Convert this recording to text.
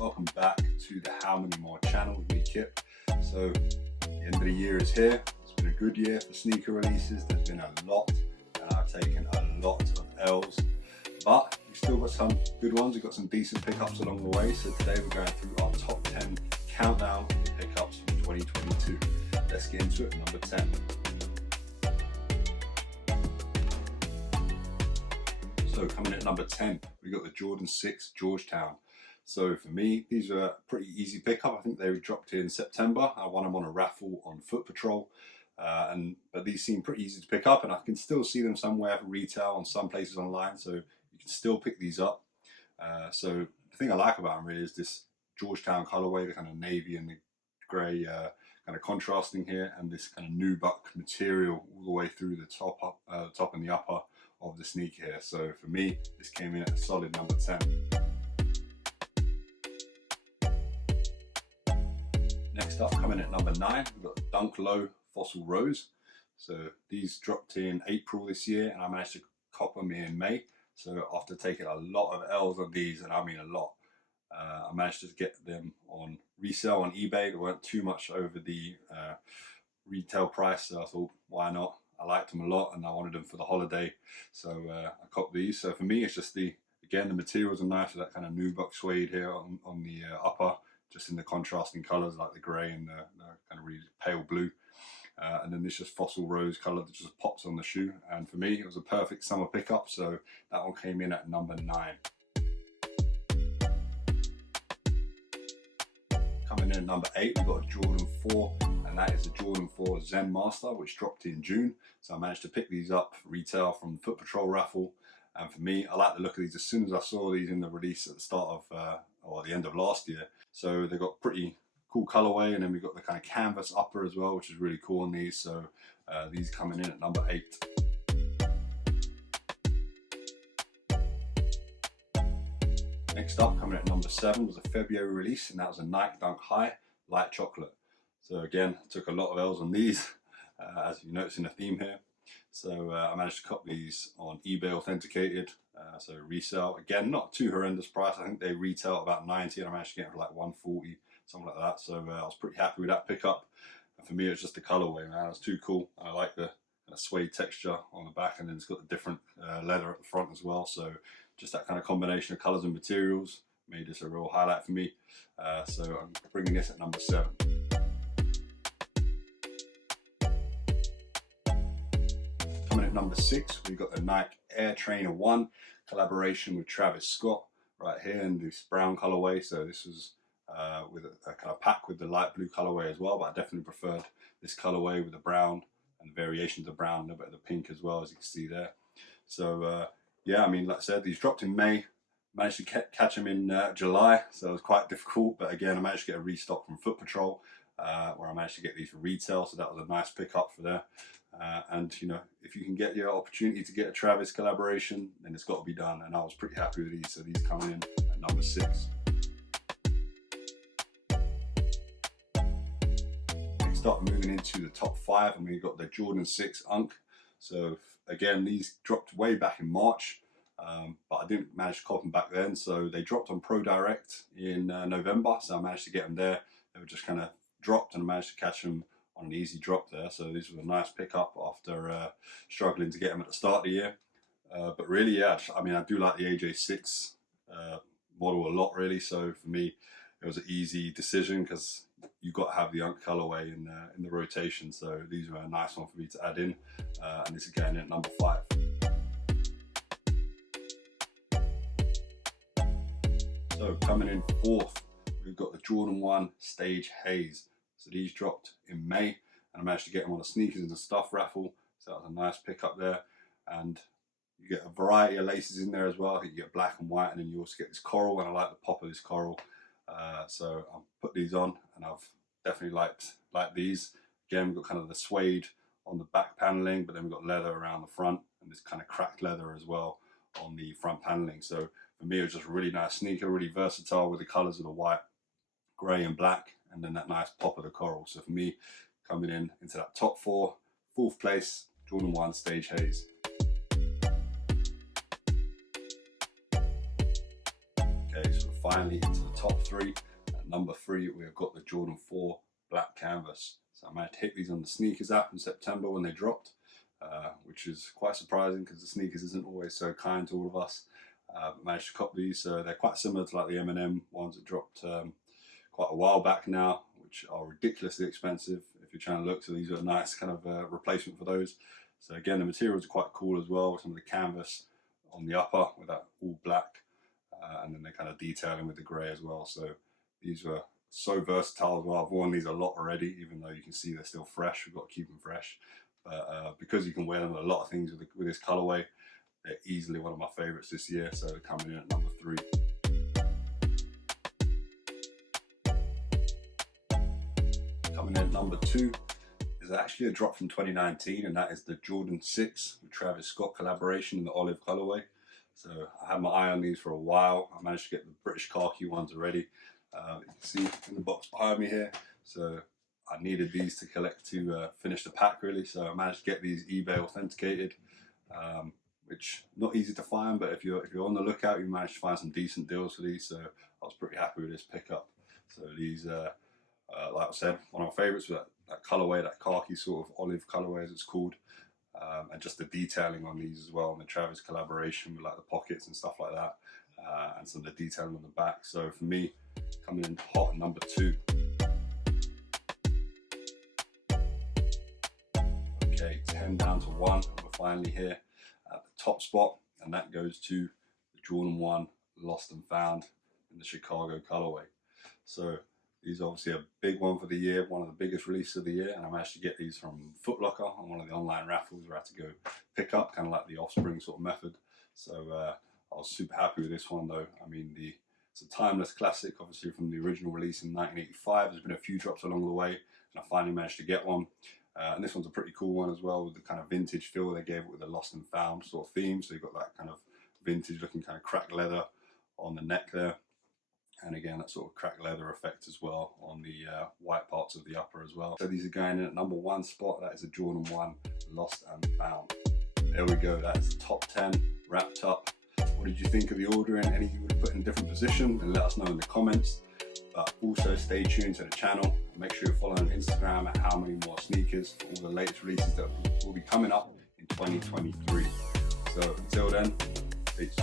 welcome back to the How Many More channel with me, Kip. So the end of the year is here. It's been a good year for sneaker releases. There's been a lot and I've taken a lot of L's, but we've still got some good ones. We've got some decent pickups along the way. So today we're going through our top 10 countdown pickups from 2022. Let's get into it. Number 10. So coming at number 10, we got the Jordan 6 Georgetown. So for me, these were a pretty easy pickup. I think they were dropped in September. I won them on a raffle on Foot Patrol. But these seem pretty easy to pick up, and I can still see them somewhere for retail on some places online, so you can still pick these up. So the thing I like about them really is this Georgetown colorway, the kind of navy and the grey kind of contrasting here, and this kind of nubuck material all the way through the top and the upper of the sneaker here. So for me, this came in at a solid number 10. Next up, coming at number 9, we've got Dunk Low Fossil Rose. So these dropped in April this year, and I managed to cop them in May. So after taking a lot of L's on these, and I mean a lot, I managed to get them on resale on eBay. They weren't too much over the retail price, so I thought, why not? I liked them a lot, and I wanted them for the holiday, so I copped these. So for me, it's just the materials are nice with that kind of nubuck suede here on the upper, just in the contrasting colours like the grey and the kind of really pale blue. And then this just fossil rose colour that just pops on the shoe. And for me, it was a perfect summer pickup, so that one came in at number 9. Coming in at number 8, we've got a Jordan 4, and that is a Jordan 4 Zen Master, which dropped in June. So I managed to pick these up retail from the Foot Patrol raffle. And for me, I like the look of these as soon as I saw these in the release at the start of, or the end of last year. So they got pretty cool colorway, and then we've got the kind of canvas upper as well, which is really cool on these. So these coming in at number 8. Next up, coming at number 7, was a February release, and that was a Nike Dunk High Light Chocolate. So again, took a lot of L's on these, as you notice in the theme here. So I managed to cop these on eBay authenticated, so resale. Again, not too horrendous price. I think they retail at about 90, and I managed to get them for like 140, something like that. So I was pretty happy with that pickup. And for me, it was just the colorway, man. It was too cool. I like the kind of suede texture on the back, and then it's got the different leather at the front as well. So just that kind of combination of colors and materials made this a real highlight for me. So I'm bringing this at number 7. Coming at number 6, we've got the Nike Air Trainer 1 collaboration with Travis Scott right here in this brown colorway. So this was with a kind of pack with the light blue colorway as well, but I definitely preferred this colorway with the brown and variations of brown, a little bit of the pink as well, as you can see there. So yeah, I mean, like I said, these dropped in May. Managed to catch them in July, so it was quite difficult. But again, I managed to get a restock from Foot Patrol, where I managed to get these for retail. So that was a nice pickup for there. And you know, if you can get your opportunity to get a Travis collaboration, then it's got to be done. And I was pretty happy with these. So these coming in at number 6. Next up, moving into the top 5, and we've got the Jordan 6 Unk. So again, these dropped way back in March. But I didn't manage to cop them back then, so they dropped on Pro Direct in November, so I managed to get them there. They were just kind of dropped, and I managed to catch them on an easy drop there, so this was a nice pickup after struggling to get them at the start of the year. But really, yeah, I mean, I do like the AJ6 model a lot, really, so for me, it was an easy decision because you've got to have the Unk colorway in the rotation, so these were a nice one for me to add in, and this is going in at number 5. So coming in 4th, we've got the Jordan 1 Stage Haze. So these dropped in May, and I managed to get them on the Sneakers and the Stuff raffle. So that was a nice pickup there. And you get a variety of laces in there as well. I think you get black and white, and then you also get this coral, and I like the pop of this coral. So I'll put these on, and I've definitely liked these. Again, we've got kind of the suede on the back paneling, but then we've got leather around the front, and this kind of cracked leather as well on the front paneling. So for me, it was just a really nice sneaker, really versatile with the colors of the white, grey and black, and then that nice pop of the coral. So for me, coming in into that top 4, 4th place, Jordan 1 Stage Haze. Okay, Okay, so we're finally into the top 3. At number 3, we've got the Jordan 4 black canvas. So I managed to hit these on the sneakers app in September when they dropped, which is quite surprising because the sneakers isn't always so kind to all of us. But managed to cop these, so they're quite similar to like the M&M ones that dropped quite a while back now, which are ridiculously expensive if you're trying to look. So these are a nice kind of replacement for those. So again, the materials are quite cool as well. Some of the canvas on the upper with that all black, and then they're kind of detailing with the grey as well. So these were so versatile as well. I've worn these a lot already, even though you can see they're still fresh. We've got to keep them fresh. But because you can wear them with a lot of things with this colorway, they're easily one of my favorites this year. So they're coming in at number 3. Coming in at number 2 is actually a drop from 2019, and that is the Jordan 6 with Travis Scott collaboration in the olive colorway. So I had my eye on these for a while. I managed to get the British khaki ones already. You can see in the box behind me here. So I needed these to collect to finish the pack really. So I managed to get these eBay authenticated, which not easy to find, but if you're on the lookout, you manage to find some decent deals for these. So I was pretty happy with this pickup. So these, like I said, one of my favorites with that colorway, that khaki sort of olive colorway as it's called. And just the detailing on these as well, and the Travis collaboration with like the pockets and stuff like that, and some of the detailing on the back. So for me, coming in hot at number 2. Okay, 10 down to 1, and we're finally here at the top spot, and that goes to the Jordan 1 Lost and Found in the Chicago colorway. So these are obviously a big one for the year, one of the biggest releases of the year, and I managed to get these from Foot Locker on one of the online raffles where I had to go pick up, kind of like the Offspring sort of method. So I was super happy with this one though. I mean, it's a timeless classic, obviously from the original release in 1985. There's been a few drops along the way, and I finally managed to get one. And this one's a pretty cool one as well, with the kind of vintage feel they gave it with the Lost and Found sort of theme. So you've got that kind of vintage looking kind of cracked leather on the neck there. And again, that sort of cracked leather effect as well on the white parts of the upper as well. So these are going in at number 1 spot. That is a Jordan 1 Lost and Found. There we go, that is the top 10 wrapped up. What did you think of the ordering? Any you would have put in a different position? Then let us know in the comments. But also stay tuned to the channel. Make sure you're following Instagram at HowManyMore Sneakers for all the latest releases that will be coming up in 2023. So until then, peace.